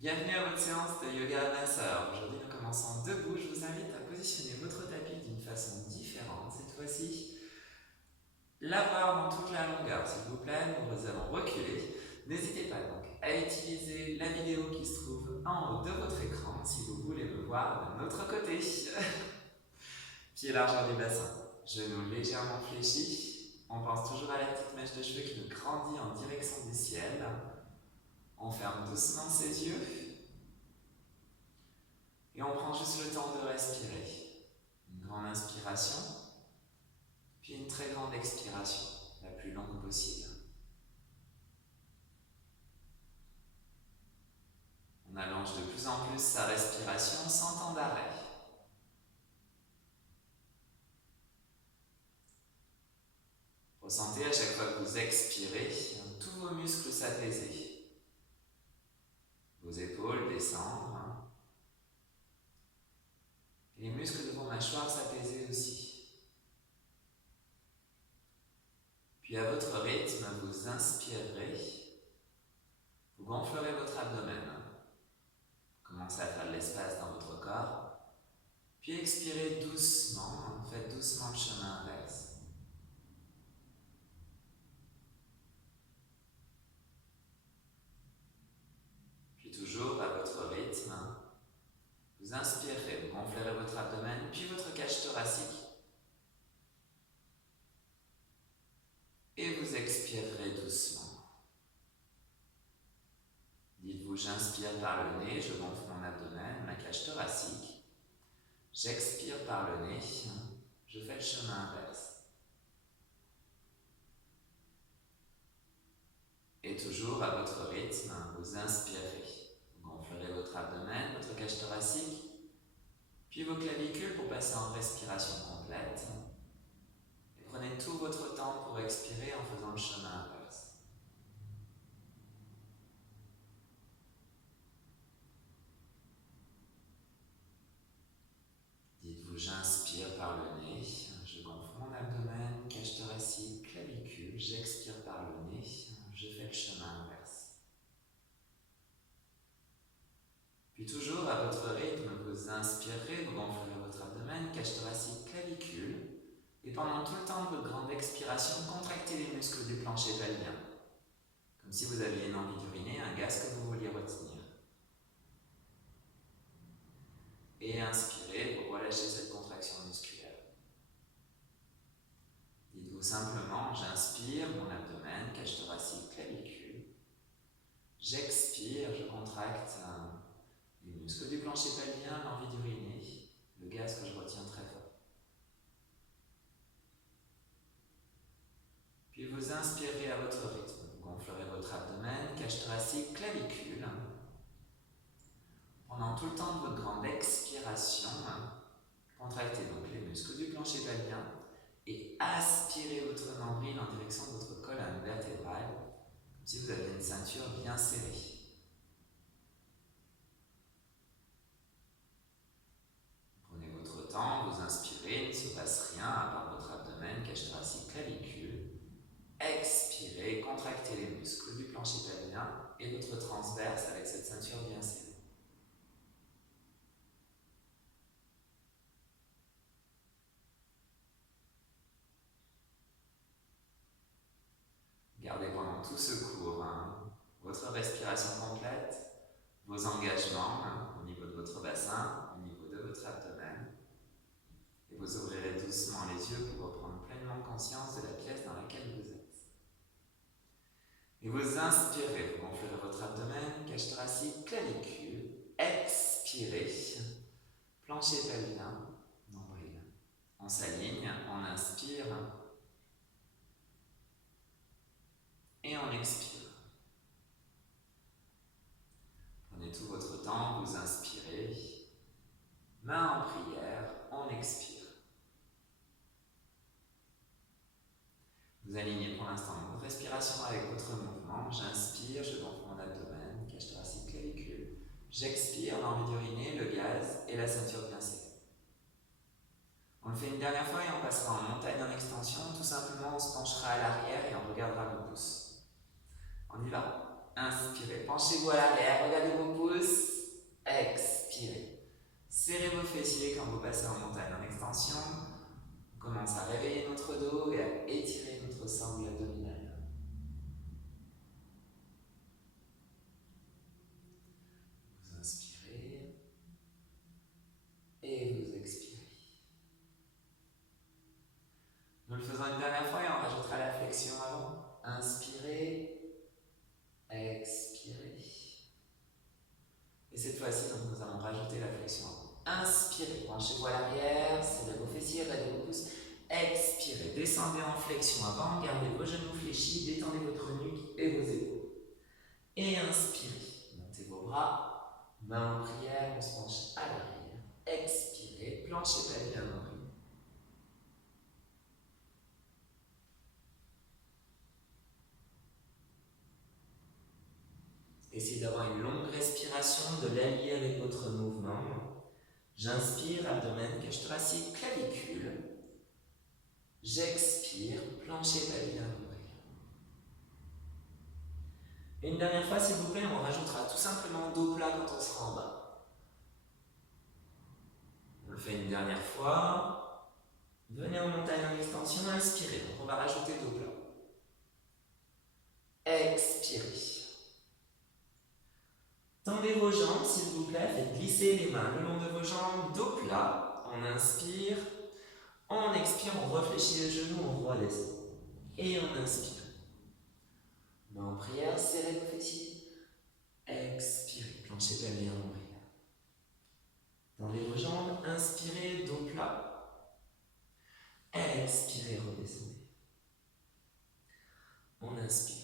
Bienvenue à votre séance de yoga Nasa. Aujourd'hui, nous commençons debout. Je vous invite à positionner votre tapis d'une façon différente. Cette fois-ci, l'avoir dans toute la longueur, s'il vous plaît. Nous allons reculer. N'hésitez pas donc à utiliser la vidéo qui se trouve en haut de votre écran si vous voulez me voir de notre côté. Pied largeur du bassin, genoux légèrement fléchis. On pense toujours à la petite mèche de cheveux qui nous grandit en direction du ciel. On ferme doucement ses yeux. Et on prend juste le temps de respirer. Une grande inspiration, puis une très grande expiration, la plus longue possible. On allonge de plus en plus sa respiration sans temps d'arrêt. Ressentez à chaque fois que vous expirez tous vos muscles s'apaiser. Vos épaules descendre. Et les muscles de vos mâchoires s'apaiser aussi. Puis à votre rythme, vous inspirerez. Vous gonflerez votre abdomen. Commencez à faire de l'espace dans votre corps. Puis expirez doucement, faites doucement le chemin inverse. Puis toujours à votre rythme, vous inspirez, vous gonflerez votre abdomen, puis votre cage thoracique. Et vous expirerez doucement. Dites-vous, j'inspire par le nez, je gonfle mon abdomen, ma cage thoracique. J'expire par le nez, je fais le chemin inverse. Et toujours à votre rythme, vous inspirez. Vous gonflerez votre abdomen, votre cage thoracique, puis vos clavicules pour passer en respiration complète. Et prenez tout votre temps pour expirer en faisant le chemin inverse. Dites-vous, j'inspire par le nez, je gonfle mon abdomen, cage thoracique, clavicule, j'expire par le nez, je fais le chemin inverse. Puis toujours à votre rythme, vous inspirez, vous gonflerez votre abdomen, cage thoracique, clavicule, et pendant tout le temps de votre grande expiration, contractez les muscles du plancher pelvien, comme si vous aviez une envie d'uriner, un gaz que vous vouliez retenir. Et inspirez pour relâcher cette contraction musculaire. Dites-vous simplement, j'inspire, mon abdomen, cage thoracique, clavicule. J'expire, je contracte les muscles du plancher pelvien, l'envie d'uriner, le gaz que je retiens très fort. Puis vous inspirez à votre rythme. Vous gonflerez votre abdomen, cage thoracique, clavicule. Pendant tout le temps de votre grande expiration, contractez donc les muscles du plancher pelvien et aspirez votre nombril en direction de votre colonne vertébrale, comme si vous aviez une ceinture bien serrée. Prenez votre temps, vous inspirez, il ne se passe rien à part votre abdomen, cage thoracique, clavicule. Expirez, contractez les muscles du plancher pelvien et votre transverse avec cette ceinture bien serrée. Gardez pendant tout ce cours votre respiration complète, vos engagements au niveau de votre bassin, au niveau de votre abdomen. Et vous ouvrirez doucement les yeux pour reprendre pleinement conscience de la pièce dans laquelle vous êtes. Et vous inspirez, vous gonflerez votre abdomen, cage thoracique, clavicule. Expirez, plancher pelvien, nombril. On s'aligne, on inspire et on expire. Prenez tout votre temps, vous inspirez, main en prière, on expire. Vous alignez pour l'instant votre respiration avec votre mouvement. J'inspire, je gonfle mon abdomen, cage thoracique, clavicule. J'expire, l'envie d'uriner, le gaz et la ceinture bien serrée. On le fait une dernière fois et on passera en montagne en extension. Tout simplement, on se penchera à l'arrière et on regardera le pouce. On y va ? Inspirez, penchez-vous à l'arrière, regardez vos pouces. Expirez. Serrez vos fessiers quand vous passez en montagne en extension. On commence à réveiller notre dos et à étirer notre sangle abdominale. Vous inspirez et vous expirez. Nous le faisons une dernière fois et on rajoutera la flexion avant. Inspirez. Expirez. Et cette fois-ci, nous allons rajouter la flexion. Inspirez, penchez-vous à l'arrière, serrez vos fessiers, regardez vos pouces. Expirez, descendez en flexion avant, gardez vos genoux fléchis, détendez votre nuque et vos épaules. Et inspirez, montez vos bras, main en prière, on se penche à l'arrière. Expirez, planchez pavillon à nombril. Essayez d'avoir une longue respiration, de l'allier avec votre mouvement. J'inspire, abdomen, cage thoracique, clavicule. J'expire, plancher pavillon nombril. Une dernière fois, s'il vous plaît, on rajoutera tout simplement dos plat quand on sera en bas. On le fait une dernière fois. Venez en montagne en extension, inspirez. Donc on va rajouter dos plat. Expirez. Tendez vos jambes, s'il vous plaît, faites glisser les mains le long de vos jambes, dos plat. On inspire, on expire, on réfléchit les genoux, on redescend. Et on inspire. Main en prière, serrez vos fessiers. Expirez, plancher pavillon nombril. Tendez vos jambes, inspirez, dos plat. Expirez, redescendez. On inspire.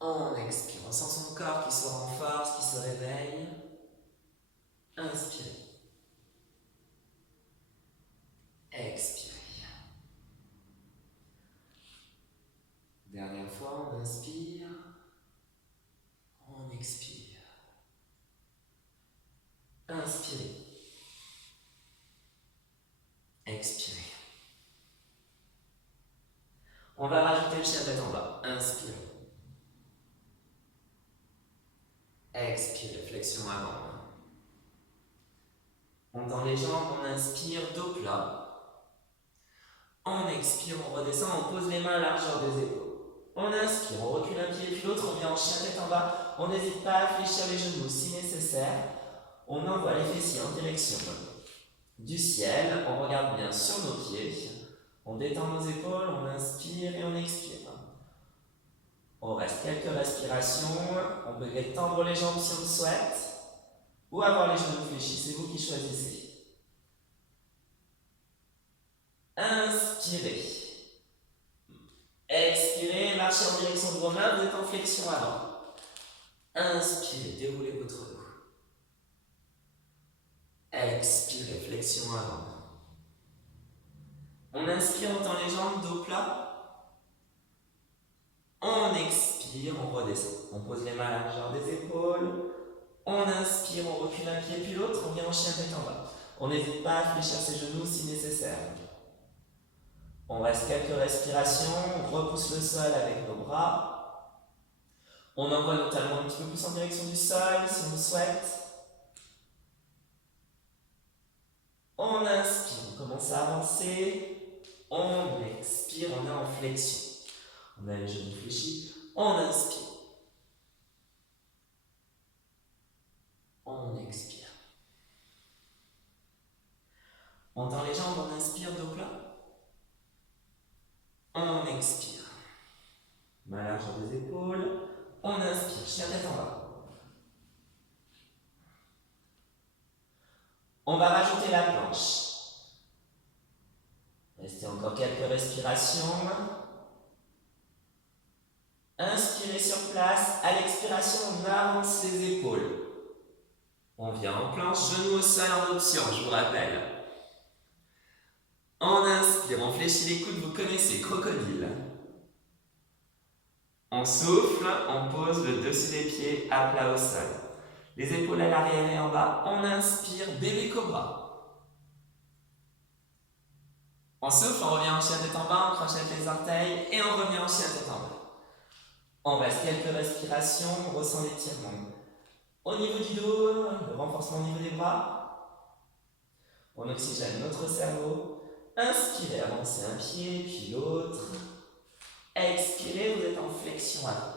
On expire, on sent son corps qui se renforce, qui se réveille. Inspirez. Expirez. Dernière fois, on inspire. On expire. Inspirez. Expirez. On va rajouter le chien tête en bas. Inspirez. Expirez, flexion avant. On tend les jambes, on inspire, dos plat. On expire, on redescend, on pose les mains à la largeur des épaules. On inspire, on recule un pied puis l'autre, on vient en chien tête en bas. On n'hésite pas à fléchir les genoux si nécessaire. On envoie les fessiers en direction du ciel. On regarde bien sur nos pieds. On détend nos épaules, on inspire et on expire. On reste quelques respirations, on peut tendre les jambes si on le souhaite, ou avoir les genoux fléchis, c'est vous qui choisissez. Inspirez. Expirez, marchez en direction de vos mains, vous êtes en flexion avant. Inspirez, déroulez votre dos. Expirez, flexion avant. On inspire, on tend les jambes, dos plat. On expire, on redescend. On pose les mains à la largeur des épaules. On inspire, on recule un pied puis l'autre, on vient en chien tête en bas. On n'hésite pas à fléchir ses genoux si nécessaire. On reste quelques respirations, on repousse le sol avec nos bras. On envoie nos talons un petit peu plus en direction du sol si on le souhaite. On inspire, on commence à avancer. On expire, on est en flexion. On a les genoux fléchis, on inspire. On expire. On tend les jambes, on inspire, dos plat. On expire. Main à la largeur des épaules. On inspire, chien tête en bas. On va rajouter la planche. Restez encore quelques respirations. Inspirez sur place. À l'expiration, on avance les épaules. On vient en planche, genoux au sol en option, je vous rappelle. On inspire, on fléchit les coudes, vous connaissez, crocodile. On souffle, on pose le dessus des pieds à plat au sol. Les épaules à l'arrière et en bas. On inspire, bébé cobra. On souffle, on revient en chien tête en bas, on crochette les orteils et on revient en chien tête en bas. On reste quelques respirations, on ressent l'étirement. Au niveau du dos, le renforcement au niveau des bras. On oxygène notre cerveau. Inspirez, avancez un pied, puis l'autre. Expirez, vous êtes en flexion avant.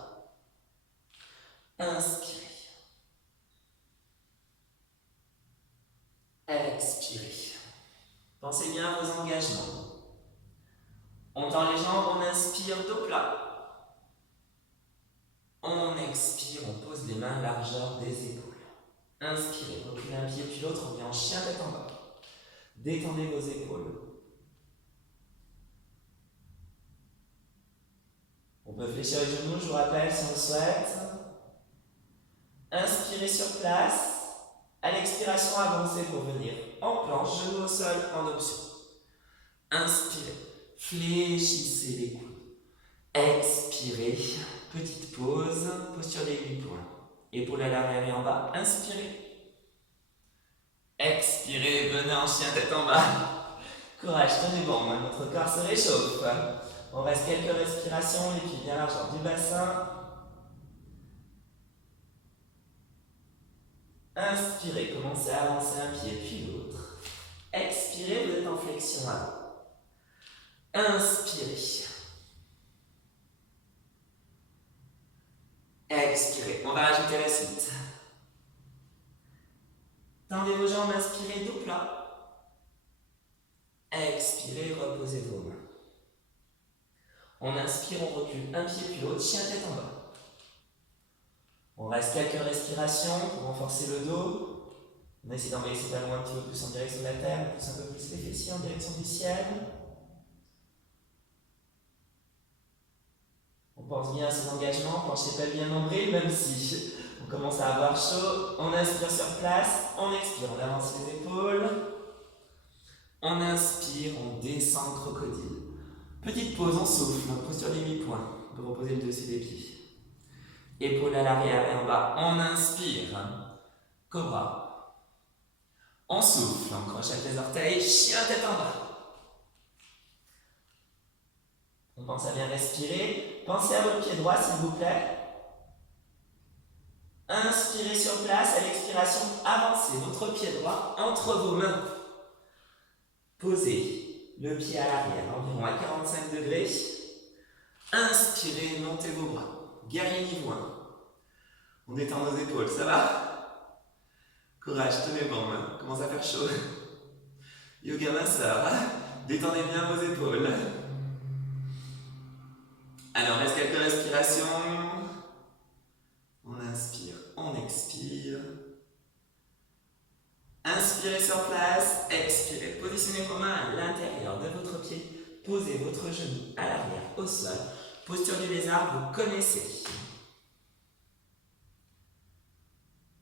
Inspirez. Expirez. Pensez bien à vos engagements. On tend les jambes, on inspire, dos plat. On expire, on pose les mains largeur des épaules. Inspirez, reculez un pied puis l'autre, on vient en chien tête en bas. Détendez vos épaules. On peut fléchir les genoux, je vous rappelle si on le souhaite. Inspirez sur place. À l'expiration, avancez pour venir en planche, genoux au sol, en option. Inspirez, fléchissez les coudes. Expirez, petite pause, posture des 8 points. Épaules à l'arrière et en bas, inspirez. Expirez, venez en chien tête en bas. Courage, tenez bon, notre corps se réchauffe. On reste quelques respirations, les pieds bien largeur du bassin. Inspirez, commencez à avancer un pied puis l'autre. Expirez, vous êtes en flexion avant. Inspirez. Expirez. On va rajouter la suite. Tendez vos jambes, inspirez, dos plat. Expirez, reposez vos mains. On inspire, on recule un pied puis l'autre, chien tête en bas. On reste quelques respirations pour renforcer le dos. On essaie d'envoyer ses talons un petit peu plus en direction de la terre, on pousse un peu plus les fessiers en direction du ciel. On pense bien à ses engagements, penchez pas bien nombril, même si on commence à avoir chaud. On inspire sur place, on expire, on avance les épaules. On inspire, on descend crocodile. Petite pause, on souffle, posture des 8 points. On peut reposer le dessus des pieds. Épaules à l'arrière et en bas. On inspire. Cobra. On souffle, on crochette les orteils. Chien tête en bas. On pense à bien respirer. Pensez à votre pied droit s'il vous plaît. Inspirez sur place. À l'expiration, avancez votre pied droit entre vos mains. Posez le pied à l'arrière, environ à 45 degrés. Inspirez, montez vos bras. Guerrier niveau 1. On détend nos épaules, ça va? Courage, tenez bon, commence à faire chaud. Yoga masseur, détendez bien vos épaules. Alors, reste quelques respirations. On inspire, on expire. Inspirez sur place, expirez. Positionnez vos mains à l'intérieur de votre pied. Posez votre genou à l'arrière, au sol. Posture du lézard, vous connaissez.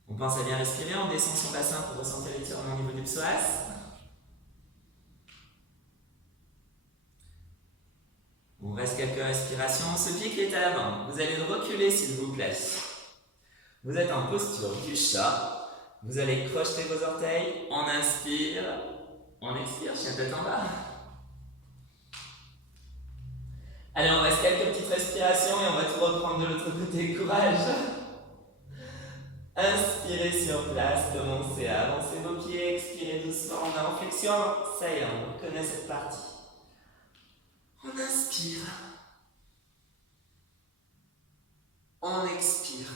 On pense à bien respirer, on descend son bassin pour ressentir l'étirement au niveau du psoas. On reste quelques respirations. Ce pied qui est à l'avant, vous allez le reculer s'il vous plaît. Vous êtes en posture du chat. Vous allez crocheter vos orteils. On inspire. On expire, chien tête en bas. Allez, on reste quelques petites respirations et on va tout reprendre de l'autre côté. Courage. Inspirez sur place, commencez à avancer vos pieds, expirez doucement, on est en flexion. Ça y est, on connaît cette partie. On inspire. On expire.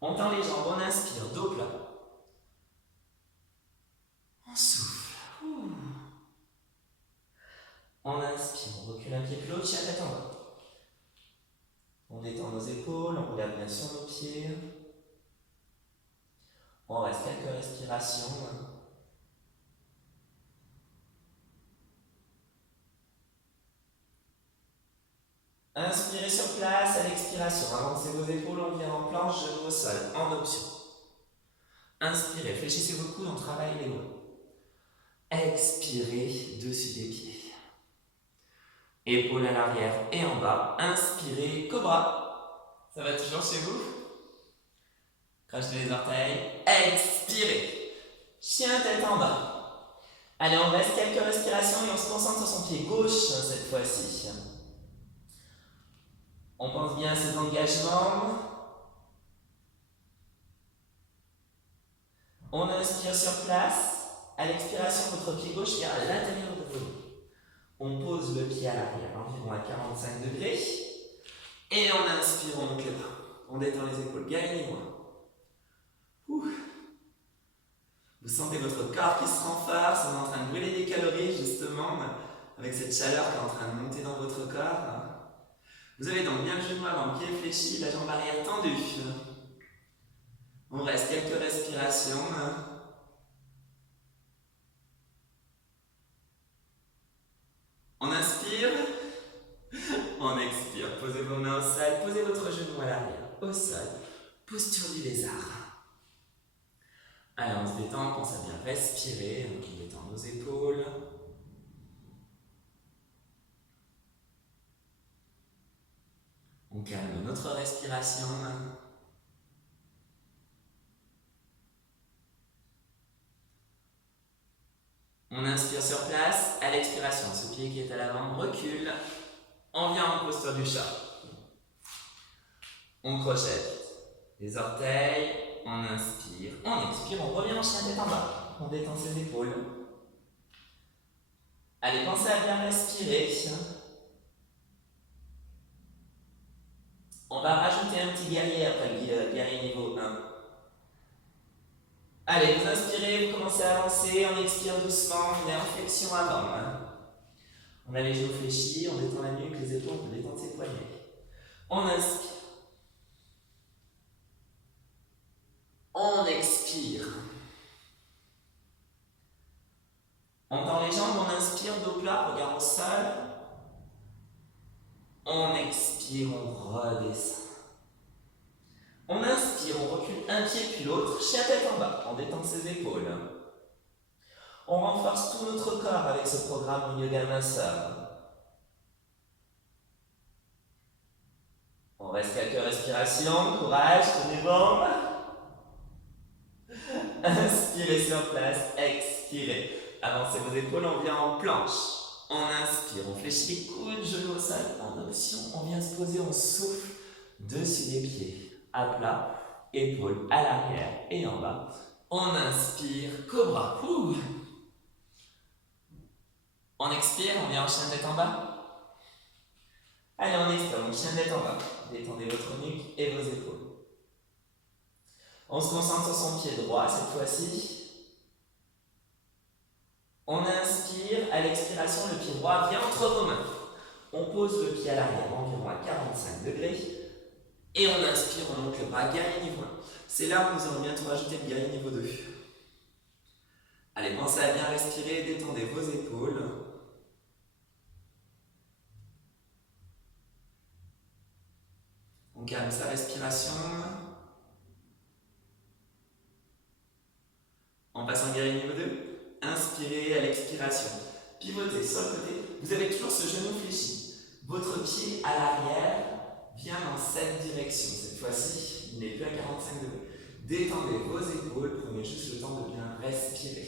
On tend les jambes, on inspire, dos plat. On souffle. On inspire, on recule un pied plus haut, chien tête en bas. On détend nos épaules, on regarde bien sur nos pieds. On reste quelques respirations. Inspirez sur place, à l'expiration, avancez vos épaules, on vient en planche, genoux au sol, en option. Inspirez, fléchissez vos coudes, on travaille les mains. Expirez, dessus des pieds. Épaules à l'arrière et en bas. Inspirez, cobra. Ça va toujours chez vous? Crochetez les orteils. Expirez. Chien tête en bas. Allez, on reste quelques respirations et on se concentre sur son pied gauche cette fois-ci. On pense bien à cet engagement. On inspire sur place. À l'expiration, votre pied gauche vient à l'intérieur de vos mains. On pose le pied à l'arrière, environ à 45 degrés. Et on inspire, on monte les bras. On détend les épaules, bien alignement. Vous sentez votre corps qui se renforce, on est en train de brûler des calories justement, avec cette chaleur qui est en train de monter dans votre corps. Vous avez donc bien le genou avant, le pied fléchi, la jambe arrière tendue. On reste quelques respirations. On inspire, on expire. Posez vos mains au sol, posez votre genou à l'arrière, au sol. Posture du lézard. Allez, on se détend, on pense à bien respirer, on détend nos épaules. On calme notre respiration. On inspire sur place, à l'expiration, ce pied qui est à l'avant recule. On vient en posture du chat. On crochette les orteils, on inspire, on expire, on revient en chien tête en bas. On détend ses épaules. Allez, pensez à bien respirer. On va rajouter un petit guerrier après le guerrier niveau 1. Allez, vous inspirez, vous commencez à avancer, on expire doucement, on est en flexion avant. On a les genoux fléchis, on détend la nuque, les épaules, on détend ses poignets. On inspire. On expire. On tend les jambes, on inspire, dos plat, regard au sol. On expire, on redescend. On inspire, on recule un pied puis l'autre, chien tête en bas, on détend ses épaules. On renforce tout notre corps avec ce programme Yoga Massage. On reste quelques respirations, courage, tenez bon. Inspirez sur place, expirez. Avancez vos épaules, on vient en planche. On inspire, on fléchit les coudes, genoux au sol. En option, on vient se poser, on souffle dessus les pieds. À plat, épaules à l'arrière et en bas. On inspire, cobra. On expire, on vient en chien tête en bas. Allez, on expire, on chien tête en bas. Détendez votre nuque et vos épaules. On se concentre sur son pied droit cette fois-ci. On inspire, à l'expiration, le pied droit vient entre vos mains. On pose le pied à l'arrière, environ à 45 degrés. Et on inspire, on monte le bras, guerrier niveau 1. C'est là où nous allons bientôt rajouter le guerrier niveau 2. Allez, pensez à bien respirer, détendez vos épaules. On calme sa respiration. On passe en guerrier niveau 2. Inspirez à l'expiration. Pivotez sur le côté. Vous avez toujours ce genou fléchi. Votre pied à l'arrière vient dans cette direction. Cette fois-ci, il n'est plus à 45 degrés. Détendez vos épaules. Prenez juste le temps de bien respirer.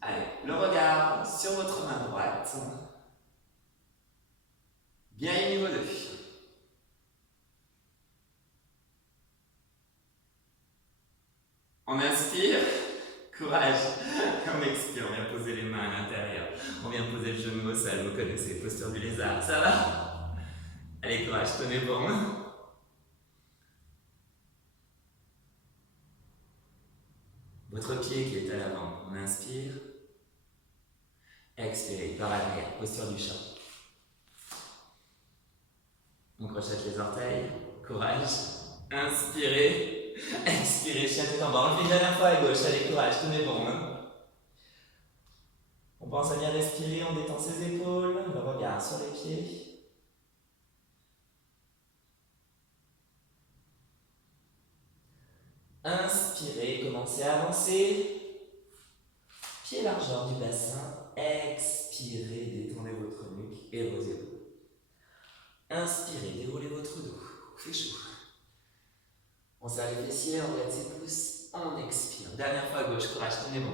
Allez, le regard sur votre main droite. Guerrier niveau 2. On inspire, courage. On expire, on vient poser les mains à l'intérieur. On vient poser le genou au sol, vous connaissez, posture du lézard. Ça va? Allez, courage, tenez bon. Votre pied qui est à l'avant, on inspire. Expirez, par l'arrière, posture du chat. On crochette les orteils, courage. Inspirez, expirez, chien tête en bas. On le fait une dernière fois à gauche, allez, courage, tenez bon. On pense à bien respirer, on détend ses épaules, le regard sur les pieds. Inspirez, commencez à avancer. Pied largeur du bassin. Expirez, détendez votre nuque et vos épaules. Inspirez, déroulez votre dos. Fait chaud. On serre les fessiers, on relève ses pouces. On expire. Dernière fois à gauche, courage, tenez bon.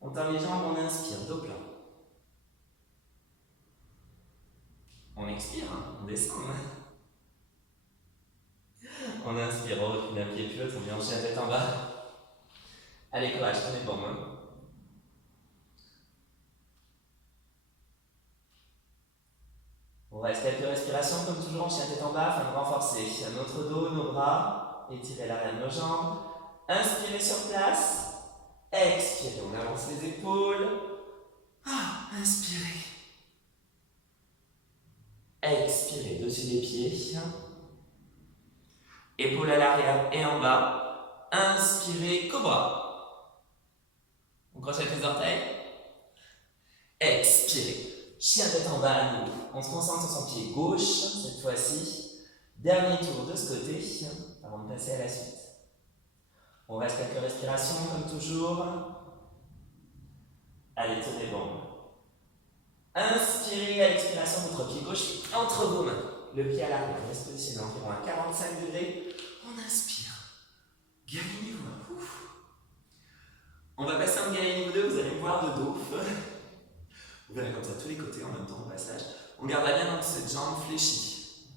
On tend les jambes, on inspire, dos plat. On expire, hein, on descend. On inspire, on recule d'un pied puis l'autre, on vient en chien tête en bas. Allez, courage, tenez bon. Hein. On reste quelques respirations, comme toujours en chien tête en bas, afin de renforcer notre dos, nos bras, étirer l'arrière de nos jambes. Inspirez sur place. Expirez, on avance les épaules. Inspirez. Expirez dessus les pieds. Épaules à l'arrière et en bas. Inspirez, cobra. On crochette les orteils. Expirez. Chien tête en bas à nouveau. On se concentre sur son pied gauche cette fois-ci. Dernier tour de ce côté avant de passer à la suite. On reste quelques respirations comme toujours. Allez, tenez bon. Inspirez à l'expiration, votre pied gauche entre vos mains. Le pied à l'arrière, on va se positionner environ à 45 degrés. On inspire. Galet niveau 1. On va passer en galet niveau 2, vous allez me voir de dos. Vous verrez comme ça tous les côtés en même temps au passage. On garde bien donc cette jambe fléchie.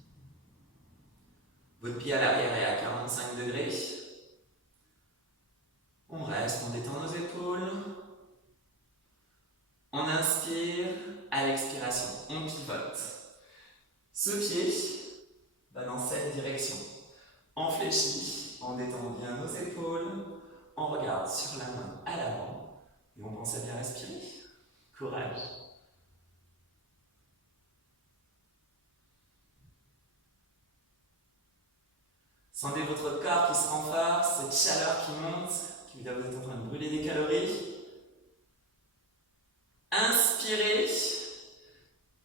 Votre pied à l'arrière est à 45 degrés. On reste, on détend nos épaules. On inspire, à l'expiration, on pivote. Ce pied va dans cette direction. On fléchit, on détend bien nos épaules. On regarde sur la main à l'avant et on pense à bien respirer. Courage. Sentez votre corps qui se renforce, cette chaleur qui monte, qui veut dire que vous êtes en train de brûler des calories. Inspirez,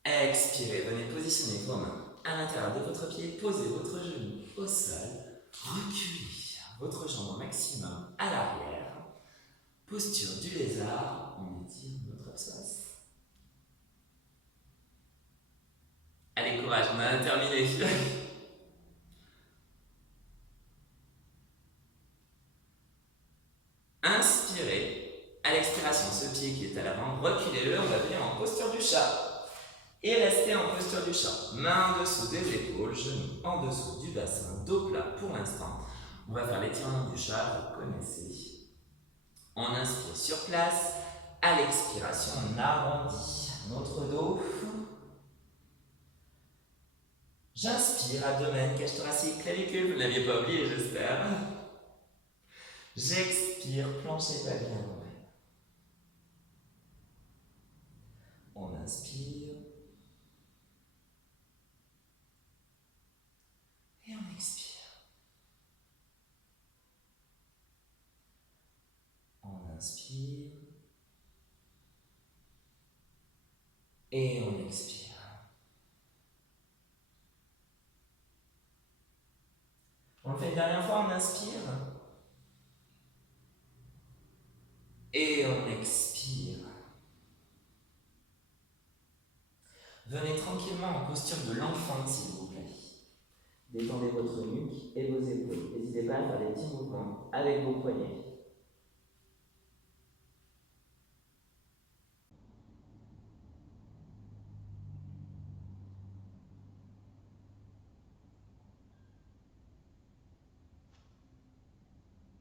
expirez, venez positionner vos mains à l'intérieur de votre pied, posez votre genou au sol, reculez votre jambe au maximum à l'arrière, posture du lézard, on étire notre psoas. Allez, courage, on a terminé. Inspirez. À l'expiration, ce pied qui est à l'avant, reculez-le, on va venir en posture du chat. Et restez en posture du chat. Main en dessous des épaules, genoux en dessous du bassin, dos plat pour l'instant. On va faire l'étirement du chat, vous connaissez. On inspire sur place. À l'expiration, on arrondit notre dos. J'inspire, abdomen, cage thoracique, clavicule, vous ne l'aviez pas oublié, j'espère. J'expire, plancher pavillon. On inspire. Et on expire. On inspire. Et on expire. On le fait une dernière fois, on inspire. Et on expire. Venez tranquillement en posture de l'enfant, s'il vous plaît. Détendez votre nuque et vos épaules. N'hésitez pas à faire des petits mouvements avec vos poignets.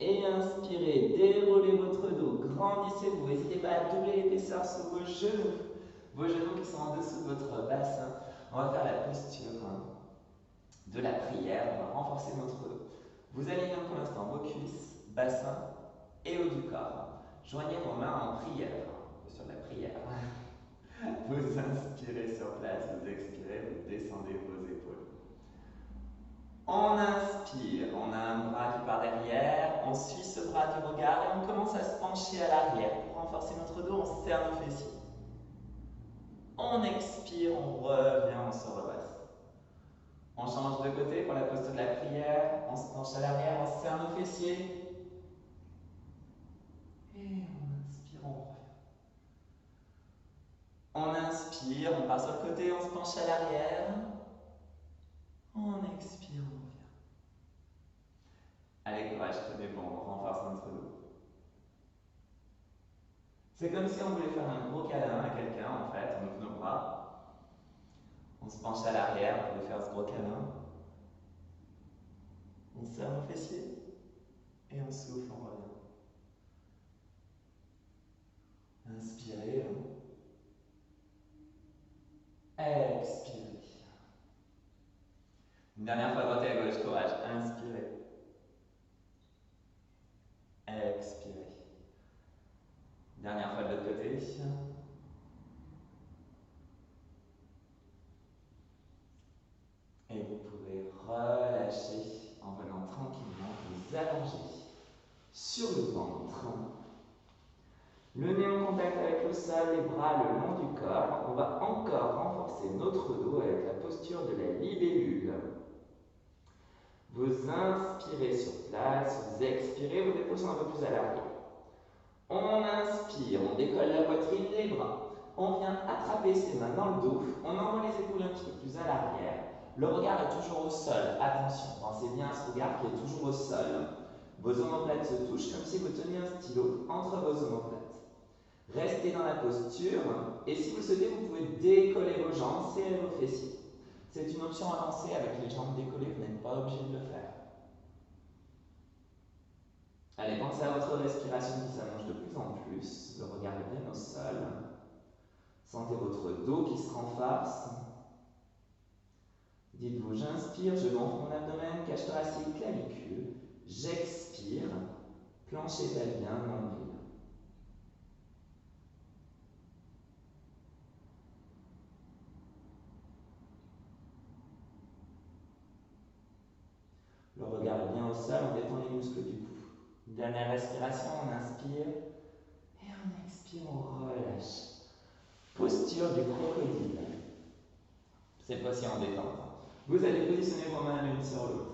Et inspirez, déroulez votre dos, grandissez-vous. N'hésitez pas à doubler l'épaisseur sous vos genoux qui sont en dessous de votre bassin. On va faire la posture de la prière. On va renforcer notre dos. Vous alignez pour l'instant vos cuisses, bassin et haut du corps. Joignez vos mains en prière, sur la prière. Vous inspirez sur place, vous expirez, vous descendez vos épaules. On inspire, on a un bras qui part derrière, on suit ce bras du regard et on commence à se pencher à l'arrière. Pour renforcer notre dos, on serre nos fessiers. On expire, on revient, on se redresse. On change de côté pour la posture de la prière, on se penche à l'arrière, on serre nos fessiers. Et on inspire, on revient. On inspire, on part sur le côté, on se penche à l'arrière. On expire, on revient. Allez, courage, tenez bon, on renforce notre dos. C'est comme si on voulait faire un gros câlin à quelqu'un, en fait, on ouvre nos bras. On se penche à l'arrière pour lui faire ce gros câlin. On serre nos fessiers et on souffle, on revient. Inspirez. Expirez. Une dernière fois, droite et à gauche, courage. Inspirez. Expirez. Dernière fois de l'autre côté. Et vous pouvez relâcher en venant tranquillement vous allonger sur le ventre. Le nez en contact avec le sol, les bras le long du corps. On va encore renforcer notre dos avec la posture de la libellule. Vous inspirez sur place, vous expirez, vous déposez un peu plus à l'arrière. On inspire, on décolle la poitrine, les bras. On vient attraper ses mains dans le dos, on envoie les épaules un petit peu plus à l'arrière. Le regard est toujours au sol, attention, pensez bien à ce regard qui est toujours au sol. Vos omoplates se touchent comme si vous teniez un stylo entre vos omoplates. Restez dans la posture et si vous le souhaitez, vous pouvez décoller vos jambes, serrer vos fessiers. C'est une option avancée avec les jambes décollées, vous n'êtes pas obligé de le faire. Allez, pensez à votre respiration qui s'allonge de plus en plus, le regard est bien au sol. Sentez votre dos qui se renforce. Dites-vous, j'inspire, je gonfle mon abdomen, cage thoracique, clavicule. J'expire, plancher pelvien, nombril. Le regard est bien au sol, on détend les muscles du cou. Une dernière respiration, on inspire et on expire, on relâche. Posture du crocodile. Cette fois-ci en détente. Vous allez positionner vos mains l'une sur l'autre.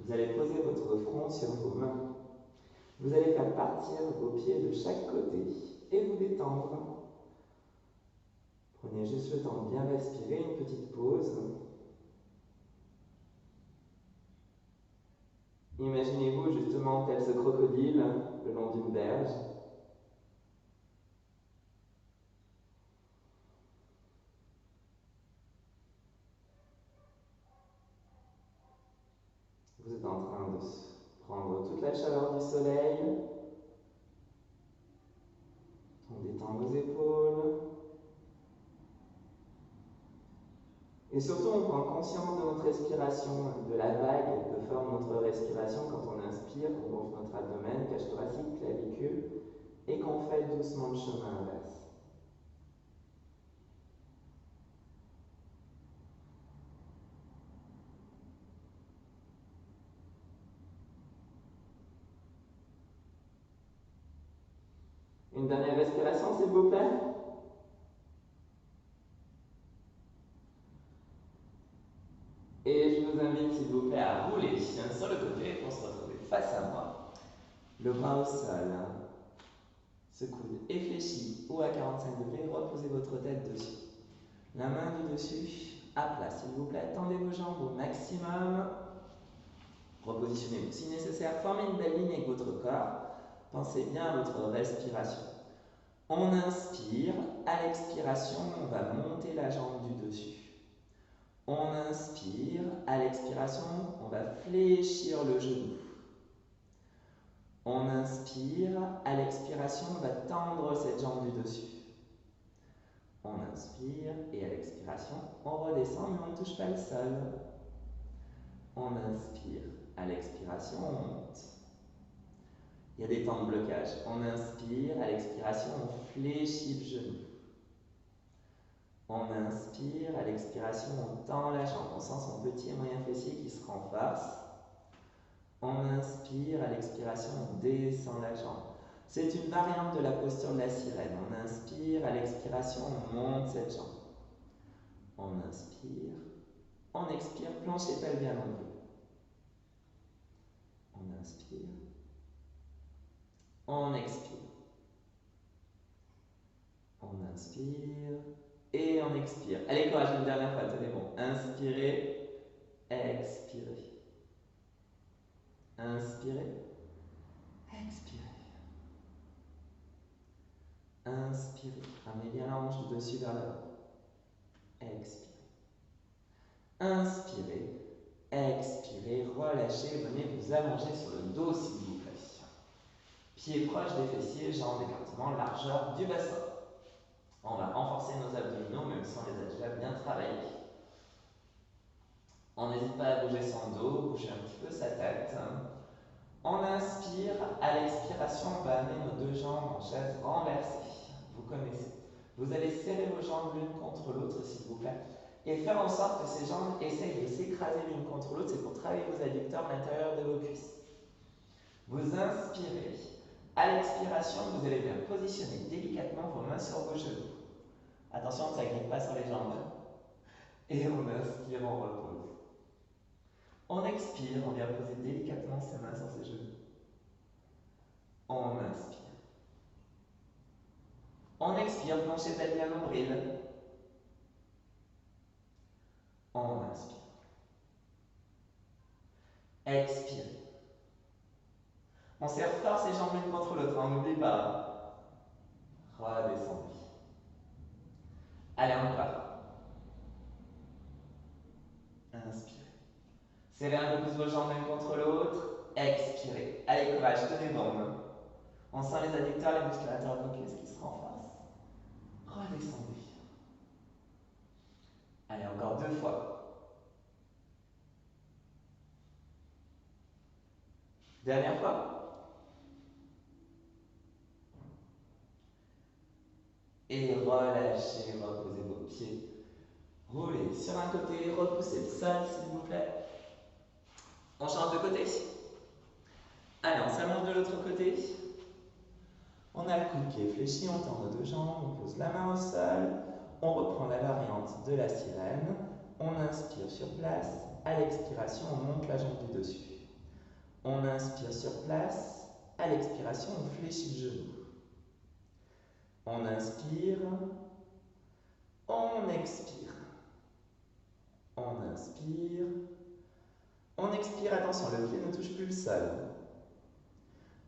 Vous allez poser votre front sur vos mains. Vous allez faire partir vos pieds de chaque côté et vous détendre. Prenez juste le temps de bien respirer, une petite pause. Imaginez-vous justement tel ce crocodile le long d'une berge. Vous êtes en train de prendre toute la chaleur du soleil. On détend vos épaules. Et surtout, on prend conscience de notre respiration, de la vague que forme notre respiration quand on inspire, on gonfle notre abdomen, cage thoracique, clavicule, et qu'on fait doucement le chemin inverse. Une dernière respiration, s'il vous plaît. Et je vous invite, s'il vous plaît, à rouler sur le côté pour se retrouver face à moi. Le bras au sol. Ce coude est fléchi ou à 45 degrés, reposez votre tête dessus. La main du dessus à plat, s'il vous plaît. Tendez vos jambes au maximum. Repositionnez-vous si nécessaire. Formez une belle ligne avec votre corps. Pensez bien à votre respiration. On inspire. À l'expiration, on va monter la jambe du dessus. On inspire, à l'expiration, on va fléchir le genou. On inspire, à l'expiration, on va tendre cette jambe du dessus. On inspire et à l'expiration, on redescend mais on ne touche pas le sol. On inspire, à l'expiration, on monte. Il y a des temps de blocage. On inspire, à l'expiration, on fléchit le genou. On inspire, à l'expiration, on tend la jambe. On sent son petit et moyen fessier qui se renforce. On inspire, à l'expiration, on descend la jambe. C'est une variante de la posture de la sirène. On inspire, à l'expiration, on monte cette jambe. On inspire, on expire, plancher pelvien nombril. On inspire, on expire. On inspire et on expire. Allez, courage, une dernière fois, tenez bon. Inspirez, expirez. Inspirez, expirez. Inspirez. Ramenez bien la hanche du dessus vers le haut. Expirez. Inspirez, expirez, relâchez, venez vous allonger sur le dos s'il vous plaît. Pieds proches des fessiers, jambes d'écartement, largeur du bassin. On va renforcer nos abdominaux même si on les a déjà bien travaillés. On n'hésite pas à bouger son dos, bouger un petit peu sa tête. On inspire, à l'expiration, on va amener nos deux jambes en chaise renversée. Vous connaissez. Vous allez serrer vos jambes l'une contre l'autre s'il vous plaît. Et faire en sorte que ces jambes essayent de s'écraser l'une contre l'autre, c'est pour travailler vos adducteurs à l'intérieur de vos cuisses. Vous inspirez. À l'expiration, vous allez bien positionner délicatement vos mains sur vos genoux. Attention, ça ne glisse pas sur les jambes. Et on inspire, on repose. On expire, on vient poser délicatement ses mains sur ses genoux. On inspire. On expire, planchez tête bien nombril. On inspire. Expire. On serre fort ses jambes l'une contre l'autre, on n'oublie pas. Redescendez. Allez, encore. Inspirez. Serrez un peu plus vos jambes l'une contre l'autre. Expirez. Allez, courage, tenez bon. On sent les adducteurs, les musculateurs coccyx qui se renforcent. Redescendez. Allez, encore 2 fois. Dernière fois. Et relâchez, reposez vos pieds. Roulez sur un côté, repoussez le sol s'il vous plaît. On change de côté. Allez, on s'allonge de l'autre côté. On a le coude qui est fléchi, on tend nos deux jambes, on pose la main au sol. On reprend la variante de la sirène. On inspire sur place. À l'expiration, on monte la jambe du dessus. On inspire sur place. À l'expiration, on fléchit le genou. On inspire. On expire. On inspire. On expire, attention, le pied ne touche plus le sol.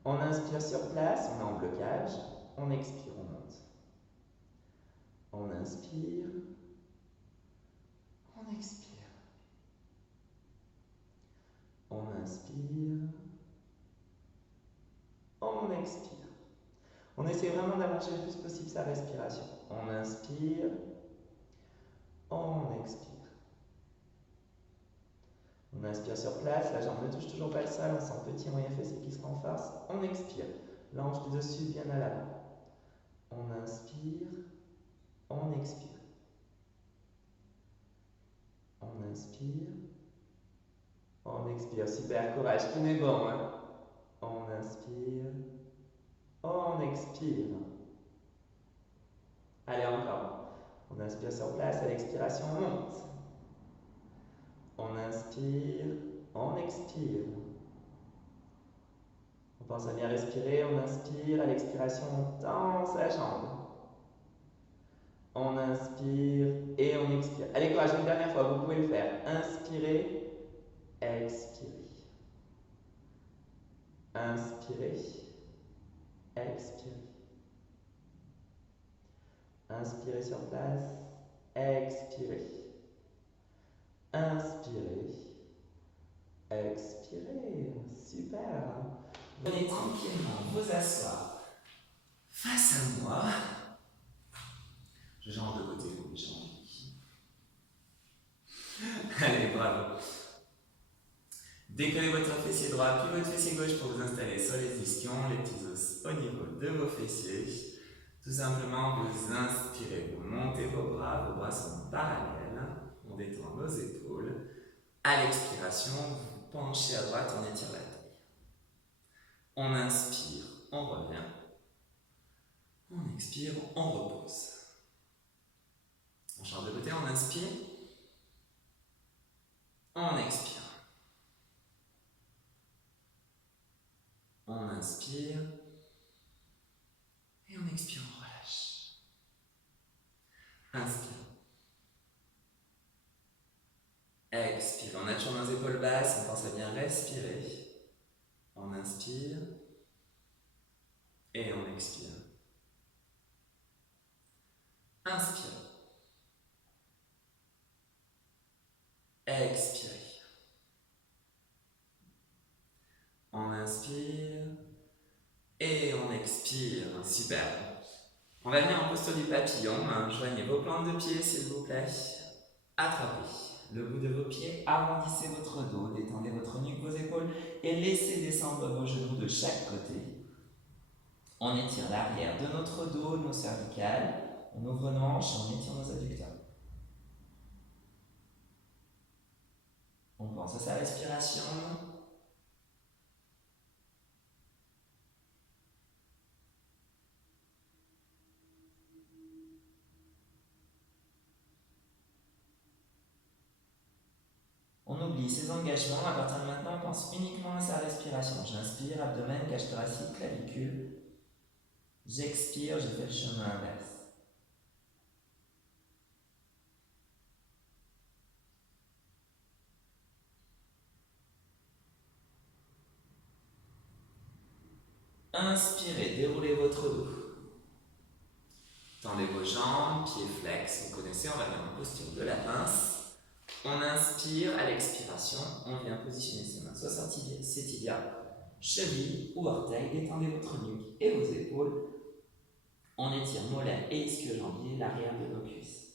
On inspire sur place, on est en blocage. On expire, on monte. On inspire. On expire. On inspire. On expire. On essaie vraiment d'allonger le plus possible sa respiration. On inspire. On expire. On inspire sur place, la jambe ne touche toujours pas le sol, on sent petit moyen fessier qui se renforce. On expire, l'ange du dessus vient à l'avant. On inspire, on expire. On inspire, on expire. Super, courage, tenez bon. Hein? On inspire, on expire. Allez, encore. On inspire sur place, à l'expiration, on monte. On inspire, on expire. On pense à bien respirer, on inspire, à l'expiration, on tend sa jambe. On inspire et on expire. Allez, courage, une dernière fois, vous pouvez le faire. Inspirez, expirez. Inspirez, expirez. Inspirez sur place, expirez. Inspirez, expirez. Super. Venez tranquillement vous asseoir face à moi. Je change de côté pour que j'ai envie. Allez, bravo. Décollez votre fessier droit puis votre fessier gauche pour vous installer sur les ischions, les petits os au niveau de vos fessiers. Tout simplement, vous inspirez, vous montez vos bras sont parallèles, on détend nos épaules. À l'expiration, vous penchez à droite, on étire la taille. On inspire, on revient. On expire, on repose. On change de côté, on inspire. On expire. On inspire. Et on expire, on relâche. Inspire. Expire. On a toujours nos épaules basses, on pense à bien respirer. On inspire. Et on expire. Inspire. expirez. On inspire et on expire. Super. On va venir en posture du papillon. Joignez vos plantes de pied s'il vous plaît. Attrapez le bout de vos pieds, arrondissez votre dos, détendez votre nuque, vos épaules et laissez descendre vos genoux de chaque côté. On étire l'arrière de notre dos, nos cervicales, on ouvre nos hanches, on étire nos adducteurs. On pense à sa respiration. On oublie ses engagements, à partir de maintenant, on pense uniquement à sa respiration. J'inspire, abdomen, cage thoracique, clavicule. J'expire, je fais le chemin inverse. Inspirez, déroulez votre dos. Tendez vos jambes, pieds flex, vous connaissez, on va venir en posture de la pince. On inspire, à l'expiration, on vient positionner ses mains, soit ses tibias, chevilles ou orteils, détendez votre nuque et vos épaules. On étire mollets et ischio-jambiers, l'arrière de nos cuisses.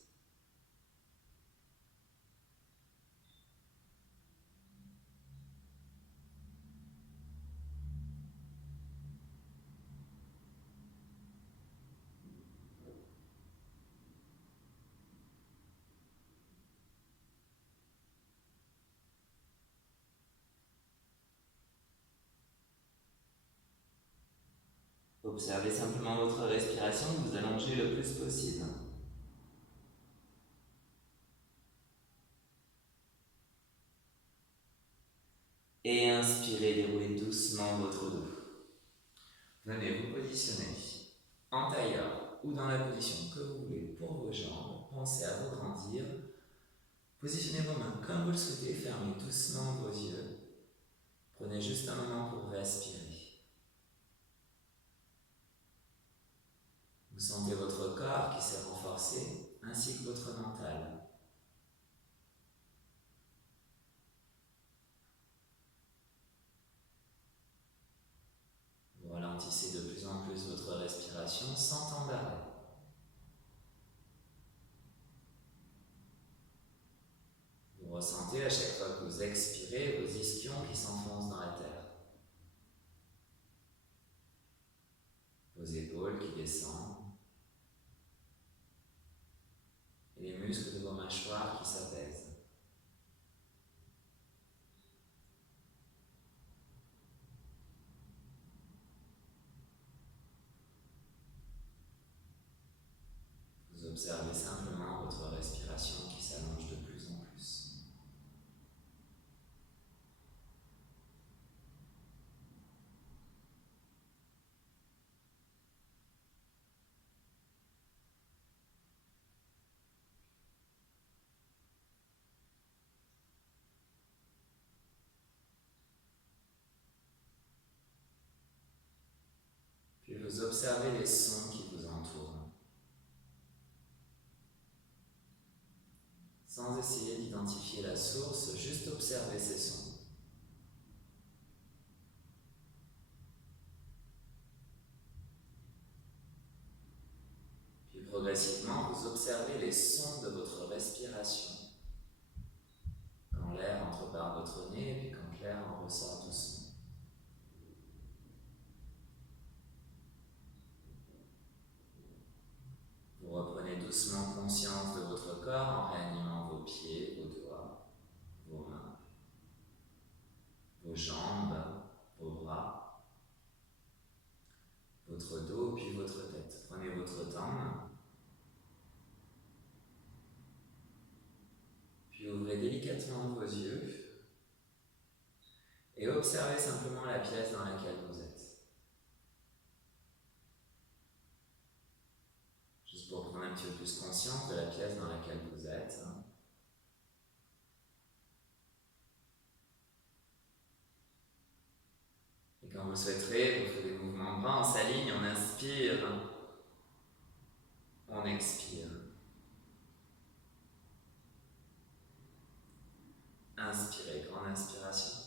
Observez simplement votre respiration, vous allongez le plus possible. Et inspirez, déroulez doucement votre dos. Venez vous positionner en tailleur ou dans la position que vous voulez pour vos jambes. Pensez à vous grandir. Positionnez vos mains comme vous le souhaitez, fermez doucement vos yeux. Prenez juste un moment pour respirer. Vous sentez votre corps qui s'est renforcé, ainsi que votre mental. Vous ralentissez de plus en plus votre respiration sans temps d'arrêt. Vous ressentez à chaque fois que vous expirez vos ischions qui s'enfoncent dans la terre. Vos épaules qui descendent. Et les muscles de vos mâchoires qui s'apaisent. Vous observez simplement votre respiration qui s'allonge de plus en plus. Puis vous observez les sons qui vous entourent. Sans essayer d'identifier la source, juste observer ces sons. Puis progressivement, vous observez les sons de votre respiration. Quand l'air entre par votre nez et puis quand l'air en ressort doucement. Vous reprenez doucement conscience de votre corps en réanimant vos pieds, vos doigts, vos mains, vos jambes, vos bras, votre dos puis votre tête. Prenez votre temps, puis ouvrez délicatement vos yeux et observez simplement la pièce dans laquelle vous êtes. Juste pour prendre un petit peu plus conscience de la pièce dans laquelle vous êtes. Et quand vous le souhaiterez, vous faites des mouvements de bras, on s'aligne, on inspire, on expire. Inspirez, grande inspiration.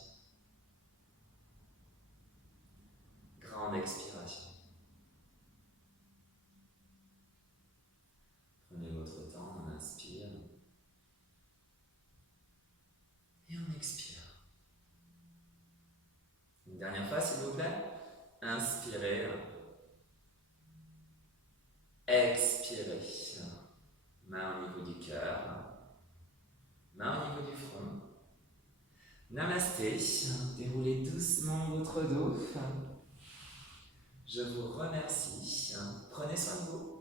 Grande expiration. Prenez votre temps, on inspire. Et on expire. Une dernière fois, s'il vous plaît. Inspirez. Expirez. Main au niveau du cœur. Main au niveau du front. Namasté. Déroulez doucement votre dos. Je vous remercie. Prenez soin de vous.